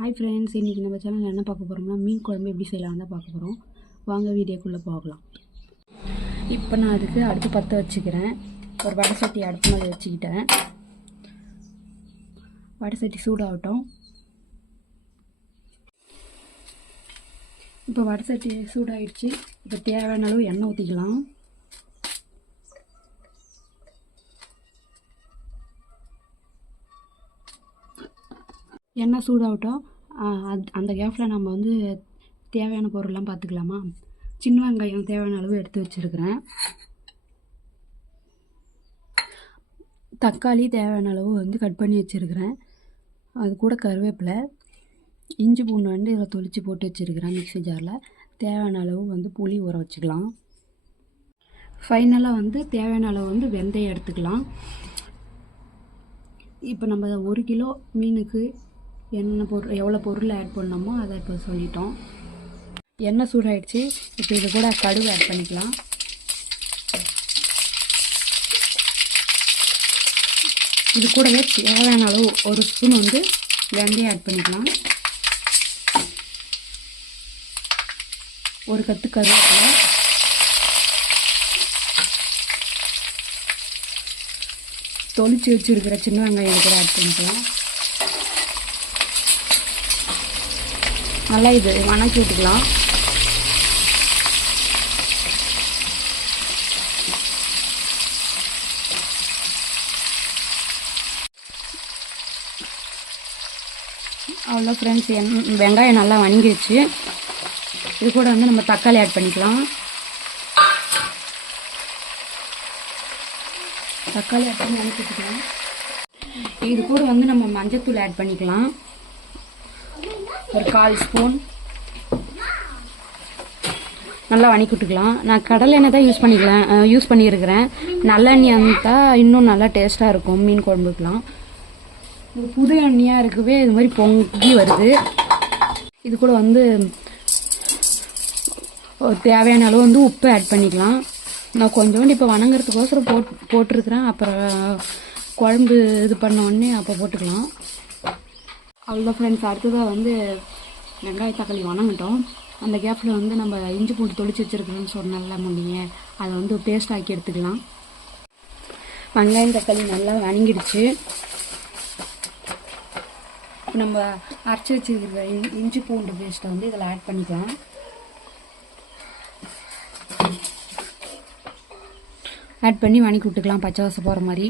Hi friends இன்றைக்கி நம்ம சேனலில் என்ன பார்க்க போகிறோம்னா மீன் குழம்பு எப்படி செய்யலாம் தான் பார்க்க போகிறோம் வாங்க வீடியோக்குள்ளே போகலாம். இப்போ நான் அதுக்கு அடுப்பு பற்ற வச்சுக்கிறேன். ஒரு வடை சட்டி அடுப்பு மேலே வச்சுக்கிட்டேன். வடை சட்டி சூடாகட்டும். இப்போ வடை சட்டி சூடாயிடுச்சு. இப்போ தேவையான அளவு எண்ணெய் ஊற்றிக்கலாம் எண்ணெய் சூடாகட்டும் அது அந்த கேப்பில் நம்ம வந்து தேவையான பொருள்லாம் பார்த்துக்கலாமா? சின்ன வெங்காயம் தேவையான அளவு எடுத்து வச்சுருக்கிறேன். தக்காளி தேவையான அளவு வந்து கட் பண்ணி வச்சுருக்கிறேன். அது கூட கருவேப்பிலை இஞ்சி பூண்டு வந்து இதில் தொளித்து போட்டு வச்சுருக்கிறேன் மிக்ஸி ஜாரில். தேவையான அளவு வந்து புளி ஊற வச்சுக்கலாம். ஃபைனலாக வந்து தேவையான அளவு வந்து வெந்தயம் எடுத்துக்கலாம். இப்போ நம்ம ஒரு கிலோ மீனுக்கு என்ன பொருள் எவ்வளோ பொருள் ஆட் பண்ணோமோ அதை இப்போ சொல்லிட்டோம். எண்ணெய் சூடாயிடுச்சு. இப்போ இது கூட கடுகு ஆட் பண்ணிக்கலாம். இது கூடவே தேவையான அளவு ஒரு ஸ்பூன் வந்து வெந்தயம் ஆட் பண்ணிக்கலாம். ஒரு கத்து கருவேப்பிலை. தொளிச்சு வச்சுருக்கிற சின்ன வெங்காயம் கூட ஆட் பண்ணிக்கலாம். நல்லா இது வணக்கி விட்டுக்கலாம் அவ்வளோ ஃப்ரெண்ட்ஸ் என் வெங்காயம் நல்லா வணங்கிடுச்சு இது கூட வந்து நம்ம தக்காளி ஆட் பண்ணிக்கலாம். தக்காளி ஆட் பண்ணி வணக்கிட்டுக்கலாம் இது கூட வந்து நம்ம மஞ்சத்தூள் ஆட் பண்ணிக்கலாம். ஒரு கால் ஸ்பூன். நல்லா வணிக்கிட்டுக்கலாம். நான் கடலை எண்ணெய் தான் யூஸ் பண்ணிக்கலாம். யூஸ் பண்ணியிருக்கிறேன். நல்லெண்ணெய் இருந்தால் இன்னும் நல்லா டேஸ்ட்டாக இருக்கும். மீன் குழம்புக்கெலாம் இது புது எண்ணெயாக இருக்கவே இது மாதிரி பொங்கி வருது. இது கூட வந்து தேவையான அளவு வந்து உப்பு ஆட் பண்ணிக்கலாம். நான் கொஞ்சோண்டு இப்போ வணங்குறதுக்கோசரம் போட் போட்டிருக்கிறேன். அப்புறம் குழம்பு இது பண்ண உடனே அப்போ போட்டுக்கலாம். அவ்வளோ ஃப்ரெண்ட்ஸ் அடுத்ததாக வந்து வெங்காய தக்காளி வணங்கிட்டோம். அந்த கேப்பில் வந்து நம்ம இஞ்சி பூண்டு தொளிச்சு வச்சுருக்கணும்னு சொன்னல முன்னிங்க அதை வந்து பேஸ்ட் ஆக்கி எடுத்துக்கலாம். வெங்காயம் தக்காளி நல்லா வணங்கிடுச்சு. நம்ம அரைச்சி வச்சுருக்கிற இஞ்சி பூண்டு பேஸ்ட்டை வந்து இதில் ஆட் பண்ணிக்கலாம். ஆட் பண்ணி வணக்கி விட்டுக்கலாம். பச்சை வாசம் போகிற மாதிரி.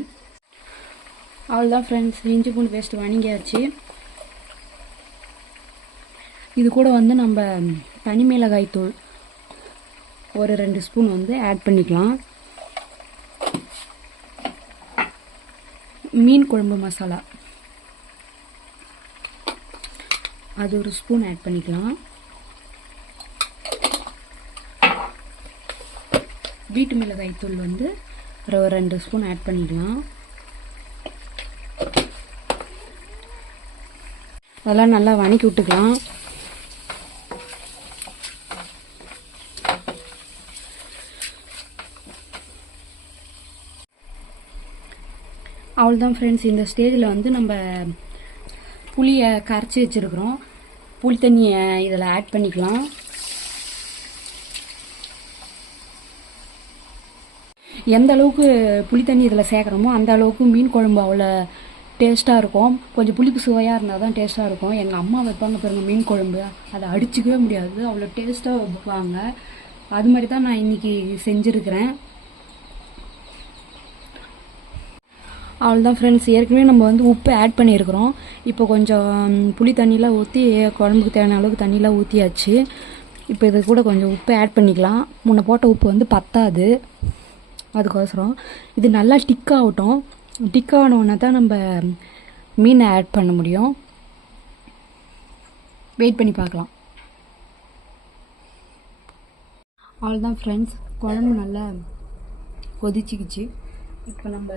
அவ்வளோதான் ஃப்ரெண்ட்ஸ் இஞ்சி பூண்டு பேஸ்ட் வணங்கியாச்சு. இது கூட வந்து நம்ம தனி மிளகாய் தூள் ஒரு ரெண்டு ஸ்பூன் வந்து ஆட் பண்ணிக்கலாம். மீன் குழம்பு மசாலா. அது ஒரு ஸ்பூன் ஆட் பண்ணிக்கலாம். வீட்டு மிளகாய் தூள் வந்து ஒரு ரெண்டு ஸ்பூன் ஆட் பண்ணிக்கலாம். அதெல்லாம் நல்லா வணக்கி விட்டுக்கலாம். அவ்வளோதான் ஃப்ரெண்ட்ஸ் இந்த ஸ்டேஜில் வந்து நம்ம புளியை கரைச்சி வச்சுருக்குறோம். புளி தண்ணியை இதில் ஆட் பண்ணிக்கலாம். எந்த அளவுக்கு புளி தண்ணி இதில் சேர்க்குறோமோ அந்த அளவுக்கு மீன் குழம்பு அவ்வளோ டேஸ்ட்டாக இருக்கும். கொஞ்சம் புளிப்பு சுவையாக இருந்தால் தான் டேஸ்ட்டாக இருக்கும். எங்கள் அம்மா வைப்பாங்க பாருங்கள் மீன் குழம்பு. அதை அடிச்சிக்கவே முடியாது. அவ்வளோ டேஸ்ட்டாக வைப்பாங்க. அது மாதிரி தான் நான் இன்றைக்கி செஞ்சுருக்கிறேன். அவ்வளோதான் ஃப்ரெண்ட்ஸ் ஏற்கனவே நம்ம வந்து உப்பு ஆட் பண்ணியிருக்கிறோம். இப்போ கொஞ்சம் புளி தண்ணியெலாம் ஊற்றி குழம்புக்கு தேவையான அளவுக்கு தண்ணியெலாம் ஊற்றியாச்சு இப்போ இது கூட கொஞ்சம் உப்பு ஆட் பண்ணிக்கலாம். முன்ன போட்ட உப்பு வந்து பத்தாது. அதுக்கோசரம். இது நல்லா டிக் ஆகட்டும். டிக் ஆனோடனே தான் நம்ம மீனை ஆட் பண்ண முடியும். வெயிட் பண்ணி பார்க்கலாம். அவ்வளோதான் ஃப்ரெண்ட்ஸ் குழம்பு நல்லா கொதிச்சிக்கிச்சு. இப்போ நம்ம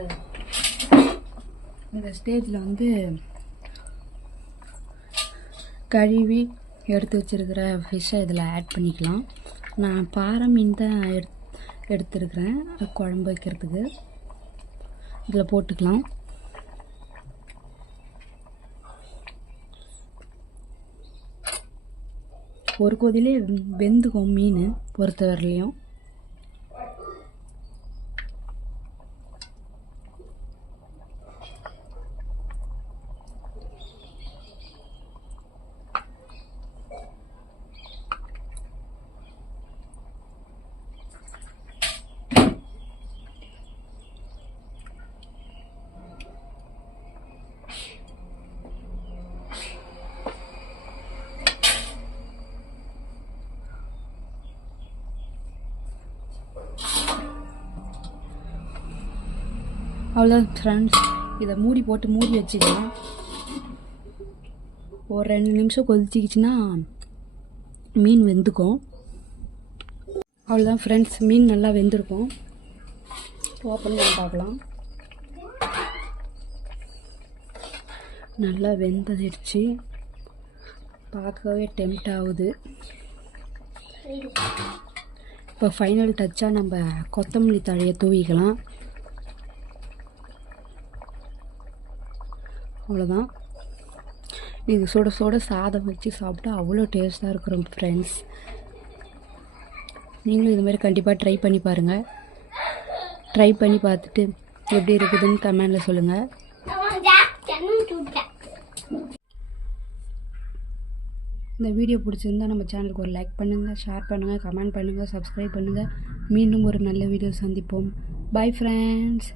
இந்த ஸ்டேஜில் வந்து கழுவி எடுத்து வச்சுருக்கிற ஃபிஷ்ஷை இதில் ஆட் பண்ணிக்கலாம். நான் பாறை மீன் தான் எடுத் எடுத்துருக்கிறேன். குழம்பு வைக்கிறதுக்கு. இதில் போட்டுக்கலாம். ஒரு கொதிலே வெந்துக்கும் மீன் பொறுத்த வரலையும் அவ்வளோதான் ஃப்ரெண்ட்ஸ் இதை மூடி போட்டு மூடி வச்சுக்கலாம் ஒரு ரெண்டு நிமிஷம் கொதிச்சிக்கிச்சுன்னா மீன் வெந்துக்கும். அவ்வளோதான் ஃப்ரெண்ட்ஸ் மீன் நல்லா வெந்திருக்கும். ஓப்பன் பண்ணி பார்க்கலாம். நல்லா வெந்ததிடுச்சு பார்க்கவே டெம்ட் ஆகுது. இப்போ ஃபைனல் டச்சாக நம்ம கொத்தமல்லி தழையை தூவிக்கலாம். அவ்வளோதான் இது சுட சுட சாதம் வச்சு சாப்பிட்டா அவ்வளோ டேஸ்ட்டாக இருக்கிறோம் ஃப்ரெண்ட்ஸ் நீங்களும் இது மாதிரி கண்டிப்பாக ட்ரை பண்ணி பாருங்கள் ட்ரை பண்ணி பார்த்துட்டு எப்படி இருக்குதுன்னு கமெண்டில் சொல்லுங்கள் இந்த வீடியோ பிடிச்சிருந்தா நம்ம சேனலுக்கு ஒரு லைக் பண்ணுங்கள் ஷேர் பண்ணுங்கள் கமெண்ட் பண்ணுங்கள் சப்ஸ்கிரைப் பண்ணுங்கள் மீண்டும் ஒரு நல்ல வீடியோ சந்திப்போம். Bye friends